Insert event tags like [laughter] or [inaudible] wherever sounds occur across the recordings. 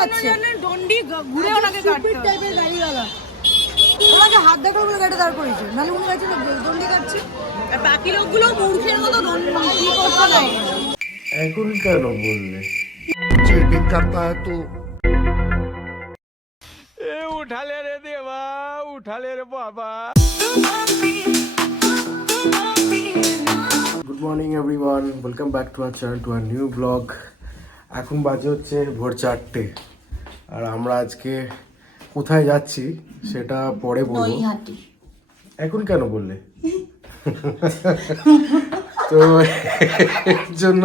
যাচ্ছে ডন্ডি ঘুরে ওনাকে স্টুপিড টাইপের গাড়িওয়ালা ওনাকে হাত দেখার বলে গাড়ি দাঁড় করেছে নাহলে উনি গাড়ি দণ্ডি কাটছে আর বাকি লোকগুলো মূর্খের মতো ডন্ডি কি করছে না এখন কেন বললে चीटिंग करता है तू good morning everyone welcome back to our channel to our new blog এখন বাজে হচ্ছে ভোর চারটে আর আমরা আজকে কোথায় যাচ্ছি সেটা পরে বলব। এখন কেন বললে? তো এর জন্য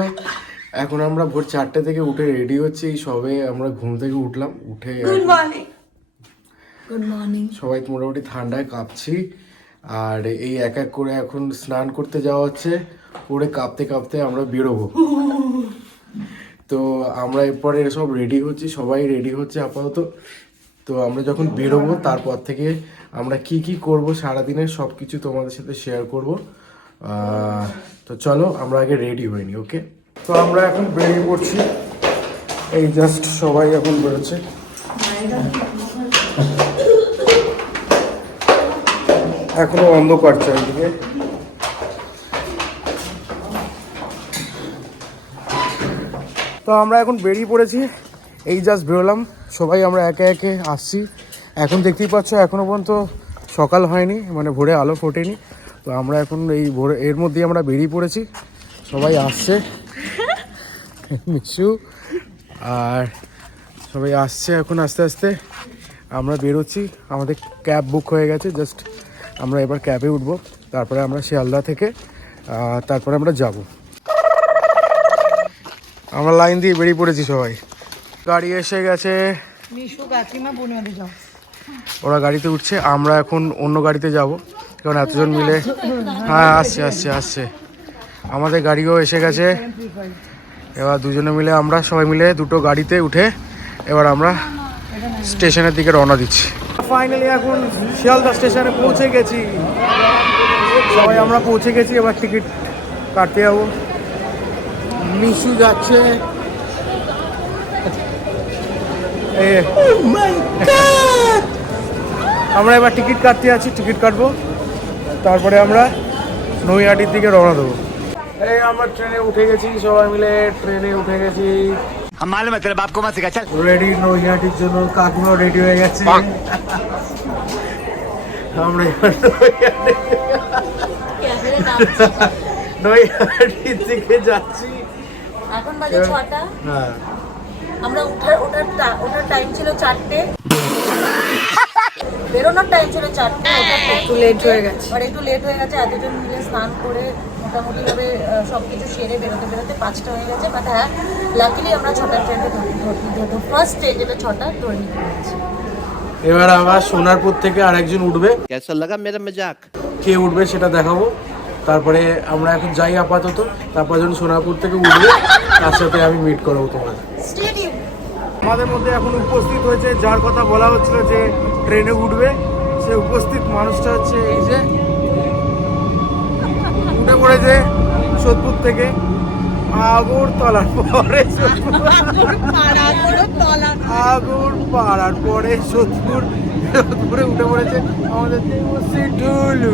এখন আমরা ভোর চারটে থেকে উঠে রেডি হচ্ছি এই সবে আমরা ঘুম থেকে উঠলাম উঠে সবাই মোটামুটি ঠান্ডায় কাঁপছি আর এই এক এক করে এখন স্নান করতে যাওয়া হচ্ছে করে কাঁপতে কাঁপতে আমরা বেরোবো। [laughs] তো আমরা এরপরে সব রেডি হচ্ছি, সবাই রেডি হচ্ছে আপাতত। তো আমরা যখন বেরোবো, তারপর থেকে আমরা কি কি করব সারাদিনের সব কিছু তোমাদের সাথে শেয়ার করব। তো চলো, আমরা আগে রেডি হইনি ওকে তো আমরা এখন বেরিয়ে পড়ছি। এই জাস্ট সবাই এখন বেরোচ্ছে। এখনও অন্ধকার চারিদিকে। তো আমরা এখন বেরিয়ে পড়েছি। এই জাস্ট বেরোলাম। সবাই আমরা একে একে আসছি। এখন দেখতেই পাচ্ছ এখনও পর্যন্ত সকাল হয়নি মানে ভোরে আলো ফোটেনি। তো আমরা এখন এই ভোরে, এর মধ্যেই আমরা বেরিয়ে পড়েছি। সবাই আসছে। [laughs] মিশু আর সবাই আসছে এখন আস্তে আস্তে। আমরা বেরোচ্ছি। আমাদের ক্যাব বুক হয়ে গেছে। জাস্ট আমরা এবার ক্যাবে উঠবো। তারপরে আমরা শিয়ালদা থেকে তারপরে আমরা যাব। আমরা লাইন দিয়ে বেরিয়ে পড়েছি সবাই। গাড়ি এসে গেছে। ওরা গাড়িতে উঠছে আমরা এখন অন্য গাড়িতে যাব। কারণ এতজন মিলে হ্যাঁ আসছে আসছে আসছে। আমাদের গাড়িও এসে গেছে। এবার দুজনে মিলে আমরা সবাই মিলে দুটো গাড়িতে উঠে এবার আমরা স্টেশনের দিকে রওনা দিচ্ছি। ফাইনালি এখন শিয়ালদা স্টেশনে পৌঁছে গেছি। সবাই আমরা পৌঁছে গেছি এবার টিকিট কাটতে যাব। মিশু যাচ্ছে। আমরা এবার টিকিট কাটতে আছি টিকিট কাটবো। তারপরে আমরা নৈহাটির দিকে রওনা দেবো। এই আমার ট্রেনে উঠে গেছি সবাই মিলে ট্রেনে উঠে গেছি। মালুম হ্যায় তেরে বাপ রেডি নৈহাটির জন্য কাকিমাও রেডি হয়ে গেছে। আমরা নৈহাটির দিকে যাচ্ছি। এখন বাজে হ্যাঁ। ছটা। হ্যাঁ। আমরা উঠার ওঠার ওঠার টাইম ছিল চারটে। বেরোনোর টাইম ছিল চারটে একটু লেট হয়ে গেছে। আর একটু লেট হয়ে গেছে এতজন মিলে স্নান করে মোটামুটি ভাবে সবকিছু সেরে বেরোতে বেরোতে পাঁচটা হয়ে গেছে। বাট হ্যাঁ লাকিলি আমরা ছটার ট্রেনে ধরতে ফার্স্ট ট্রেন যেটা ছটা ধরে নিতে পেরেছি এবার আবার সোনারপুর থেকে আরেকজন উঠবে। কেসা লাগা মেরা মজাক কে উঠবে সেটা দেখাবো। তারপরে আমরা এখন যাই আপাতত তারপর যখন সোনাপুর থেকে উঠবে তার সাথে আমি মিট করব তোমাদের। আমাদের মধ্যে এখন উপস্থিত হয়েছে যার কথা বলা হচ্ছিল যে ট্রেনে উঠবে সে উপস্থিত মানুষটা হচ্ছে এই যে উঠে পড়েছে সোদপুর থেকে আগরতলার পরে সোদপুর। আগর পাড়ার পরে সোদপুর। সোদপুরে উঠে পড়েছে আমাদের দেবশ্রী টুলু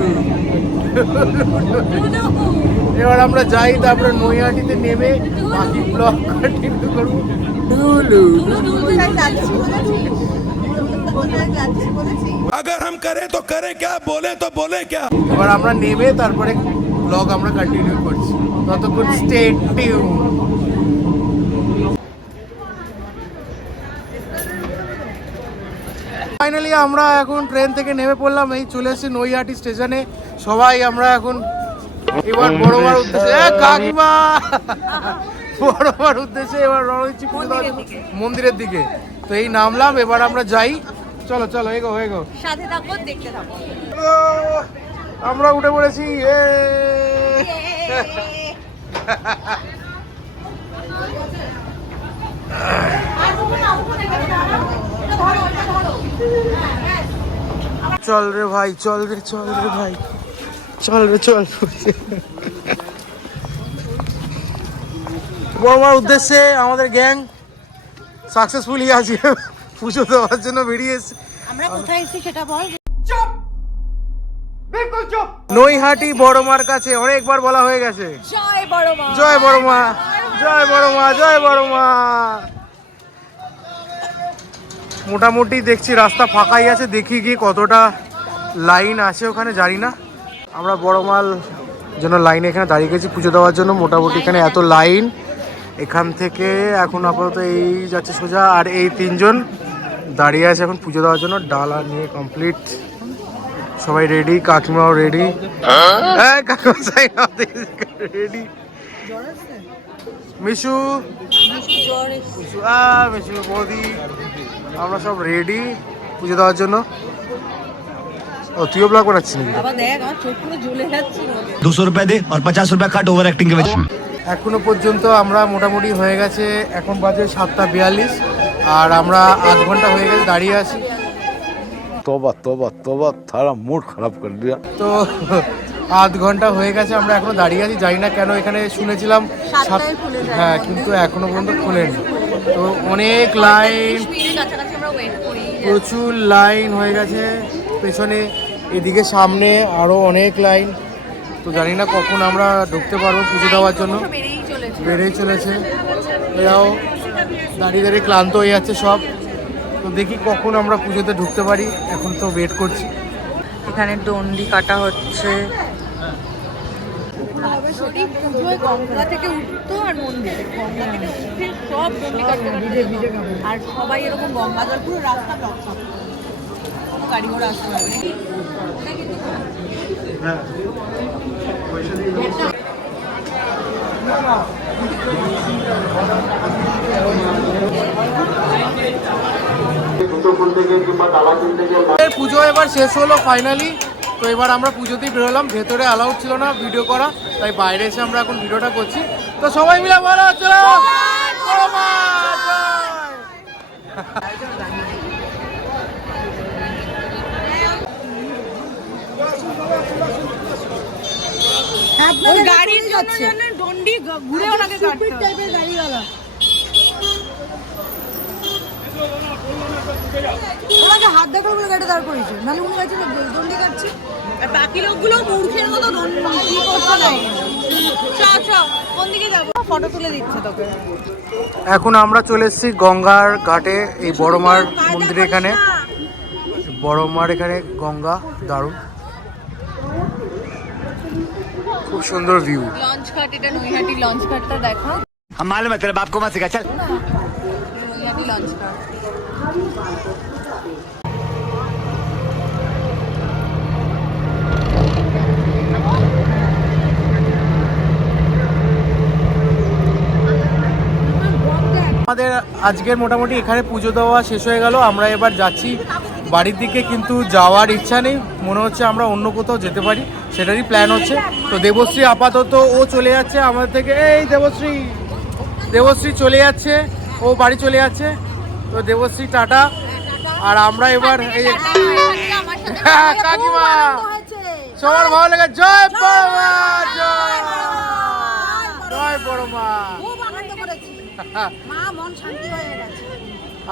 এবার আমরা যাই তারপরে নৈহাটিতে নেমে বাকি ব্লগ কন্টিনিউ করবো টুলু अगर हम करें तो करें क्या बोले तो बोले क्या এবার আমরা নেমে তারপরে ব্লগ আমরা কন্টিনিউ করছি ততক্ষণ স্টে টিউন ফাইনালি আমরা এখন ট্রেন থেকে নেমে পড়লাম এই চলে এসেছি নৈহাটি স্টেশনে সবাই আমরা এখন এবার বড়বার উদ্দেশ্যে এ, কাকিমা! বড়বার উদ্দেশ্যে এবার রওনা দিচ্ছি। মন্দিরের দিকে। তো এই নামলাম এবার আমরা যাই। চলো চলো এগো এগো। সাথে থাকো দেখতে থাকো আমরা উঠে পড়েছি এ চল রে ভাই চল রে চল রে ভাই। চল রে চল। বর্মার উদ্দেশ্যে আমাদের গ্যাং সাকসেসফুলি আজকে পুজো দেওয়ার জন্য বেরিয়ে এসেছি। আমরা কোথায় এসেছি সেটা বল। নৈহাটি বড় মার কাছে অনেকবার বলা হয়ে গেছে। জয় বড় মা জয় বড় মা জয় বড় মা জয় বড় মা মোটামুটি দেখছি রাস্তা ফাঁকাই আছে দেখি গিয়ে কতটা লাইন আছে ওখানে জানি না। আমরা বড় মাল জন্য লাইনে এখানে দাঁড়িয়ে গেছি পুজো দেওয়ার জন্য মোটামুটি এখানে এত লাইন। এখান থেকে এখন আপাতত এই যাচ্ছে সোজা আর এই তিনজন দাঁড়িয়ে আছে এখন পুজো দেওয়ার জন্য। ডালা নিয়ে কমপ্লিট সবাই রেডি কাকিমাও রেডি হ্যাঁ? কাকিমা রেডি মিশু। মিশু আর মিশু বৌদি আমরা সব রেডি পুজো দেওয়ার জন্য। ও তুইও ব্লগ বানাচ্ছিস দুশো রুপিয়া দে আর পঞ্চাশ রুপিয়া কাট ওভার অ্যাক্টিং করেছি এখনও পর্যন্ত আমরা মোটামুটি হয়ে গেছে এখন বাজে সাতটা বিয়াল্লিশ আর আমরা আধ ঘণ্টা হয়ে গেছে দাঁড়িয়ে আছি। তবা তবা তোবা তারা মুড খারাপ করে দিয়া। তো আধ ঘণ্টা হয়ে গেছে আমরা এখনও দাঁড়িয়ে আছি জানি না কেন এখানে শুনেছিলাম। হ্যাঁ কিন্তু এখনও পর্যন্ত খুলেনি। তো অনেক লাইন মিনিটের কাছাকাছি আমরা ওয়েট করি। প্রচুর লাইন হয়ে গেছে পেছনে এদিকে সামনে আরও অনেক লাইন। তো জানি না কখন আমরা ঢুকতে পারব পুজো দেওয়ার জন্য। বেড়েই চলেছে। এরাও দাঁড়িয়ে দাঁড়িয়ে ক্লান্ত হয়ে যাচ্ছে সব। তো দেখি কখন আমরা পুজোতে ঢুকতে পারি এখন তো ওয়েট করছি। এখানে ডন্ডি কাটা হচ্ছে। পুজোয় গঙ্গা থেকে উঠতো আর মন্দিরে। গঙ্গা থেকে উঠে সব কাটতে কাটতে আর সবাই এরকম গঙ্গা জল পুরো রাস্তা ব্লক কোনো গাড়ি ঘোড়া আসতে পারবে পুজো এবার শেষ হলো ফাইনালি তো এবার আমরা পুজোতেই বেরোলাম ভেতরে অ্যালাউড ছিল না ভিডিও করা তাই বাইরে এসে আমরা এখন ভিডিওটা করছি। তো সবাই মিলে বলো চলো! বড় মা, জয়! ও গাড়ির যাচ্ছে। ডন্ডি গ- ঘুরে ওনাকে কাটতে হাত দেখার বলে দাঁড় উনি গাছে কাটছে। বাকি লোকগুলো মূর্খের মতো দণ্ডি করছে না? এখন আমরা চলে এসেছি গঙ্গার ঘাটে এই বড়মার মন্দির এখানে। বড়মার এখানে গঙ্গা দারুণ। খুব সুন্দর ভিউ লঞ্চ ঘাট এটা নৈহাটি লঞ্চ ঘাটটা দেখো মালুম তেরা বাপকো মাসে গেছে আমাদের আজকের মোটামুটি এখানে পুজো দেওয়া শেষ হয়ে গেল। আমরা এবার যাচ্ছি। বাড়ির দিকে কিন্তু যাওয়ার ইচ্ছা নেই। মনে হচ্ছে আমরা অন্য কোথাও যেতে পারি। সেটারই প্ল্যান হচ্ছে। তো দেবশ্রী আপাতত ও চলে যাচ্ছে আমাদের থেকে। এই দেবশ্রী! দেবশ্রী চলে যাচ্ছে। ও বাড়ি চলে যাচ্ছে। তো দেবশ্রী টাটা। আর আমরা এবার এই [laughs] কাকিমা! সবার ভালো লাগে জয় বড় জয় জয় বড় মা! খুব আনন্দ করেছি। [laughs] মা শান্তি গেছে।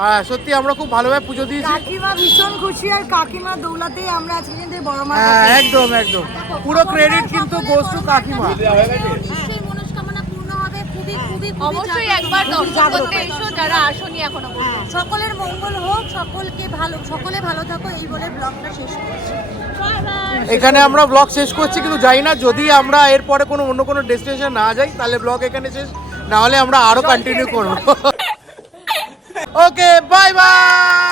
আর সত্যি আমরা খুব ভালোভাবে পুজো দিয়েছি। কাকিমা ভীষণ খুশি আর কাকিমা দৌলাতেই আমরা আজকে কিন্তু এই বড় মা হ্যাঁ একদম একদম। পুরো ক্রেডিট কিন্তু গোস টু কাকিমা। খুবই খুবই খুবই অবশ্যই একবার দর্শন করতে এসো যারা আসনি এখনও সকলের মঙ্গল হোক সকলকে ভালো সকলে ভালো থাকো এই বলে ব্লগটা শেষ করছি। এখানে আমরা ব্লগ শেষ করছি কিন্তু যাই না যদি আমরা এরপরে কোনো অন্য কোনো ডেস্টিনেশন না যাই তাহলে ব্লগ এখানে শেষ। না হলে আমরা আরও কন্টিনিউ করব। Okay bye bye